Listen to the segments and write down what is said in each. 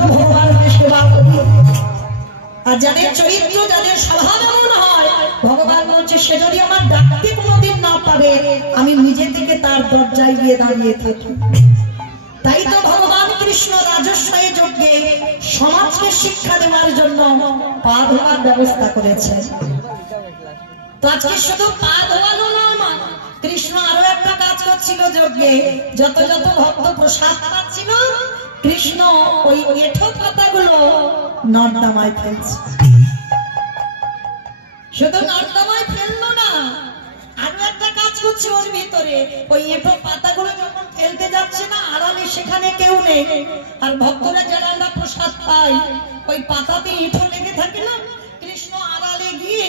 ভগবানের সেবা করি। আর যাদের চরিত্র যাদের স্বভাব এমন হয়, ভগবান বলছে সে যদি আমার ডাকতে কোনোদিন না পারে, আমি নিজে থেকে তার দরজায় গিয়ে দাঁড়িয়ে থাকি। তাই তো ভগবান কৃষ্ণ রাজস্বয় যজ্ঞে সমাজকে শিক্ষা দেওয়ার জন্য পা ধোয়ার ব্যবস্থা করেছেন। তো আজকে শুধু পা ধোয়ানো না, কৃষ্ণ আরো একটা কাজ করছিল যজ্ঞে। যত যত ভক্ত প্রসাদ পাচ্ছিল, কৃষ্ণ ওই এঁঠো পাতাগুলো নর্দমায় ফেলছে। শুধু নর্দমায় ফেললো না, আরো একটা কাজ করছে ওর ভিতরে। ওই এঁঠো পাতাগুলো যখন ফেলতে যাচ্ছে না, আড়ালে সেখানে কেউ নেই, আর ভক্তরা যারা আমরা প্রসাদ পাই, ওই পাতাতে এঁঠো লেগে থাকে না, কৃষ্ণ আড়ালে গিয়ে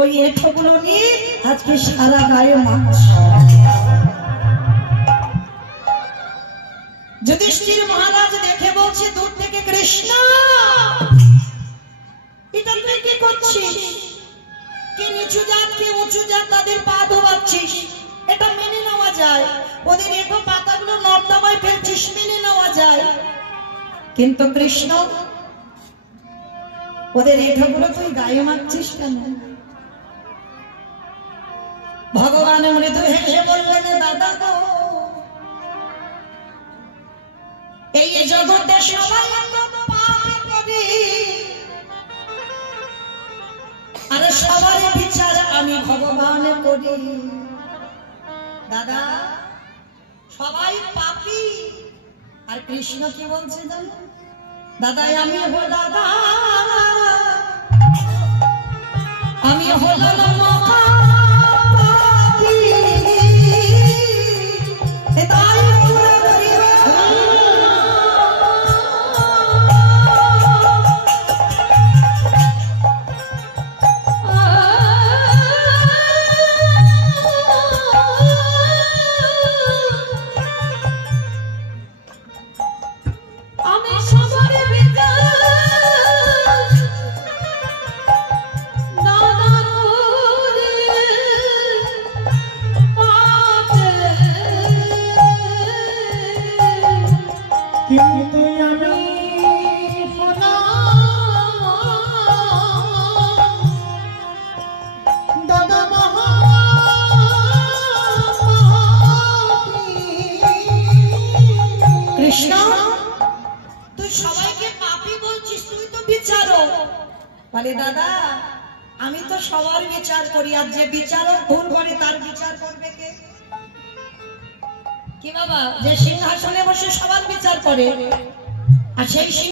ওই এঁঠো গুলো নিয়ে আজকে সারা গায়ে মাখছে। যুধিষ্ঠির মহারাজ দেখে বলছে দূর থেকে, কৃষ্ণ এটা তুই কি করছিস? কে নিচু জাত কে উঁচু জাত তাদের পা ধোয়াচ্ছিস, এটা মেনে নেওয়া যায়। ওদের এঁঠো পাতাগুলো নর্দমায় ফেলছিস, মেনে নেওয়া যায়। কিন্তু কৃষ্ণ ওদের এঁঠোগুলো তুই গায়ে মাখছিস কেন? ভগবান মৃদু হেসে বললেন, দাদা গো, এই জগতে সবাই পাপ করে, আর সবার বিচার আমি ভগবান করি। দাদা সবাই পাপী, আর কৃষ্ণ কি বলছে জানো? দাদা আমি দাদা আমি হলাম দাদা আমি তো সবার বিচার করি, আর যে বিচারক ভুল করে তার বিচার করবে কে? কি বাবা, যে সিংহাসনে বসে সবার বিচার করে, আর সেই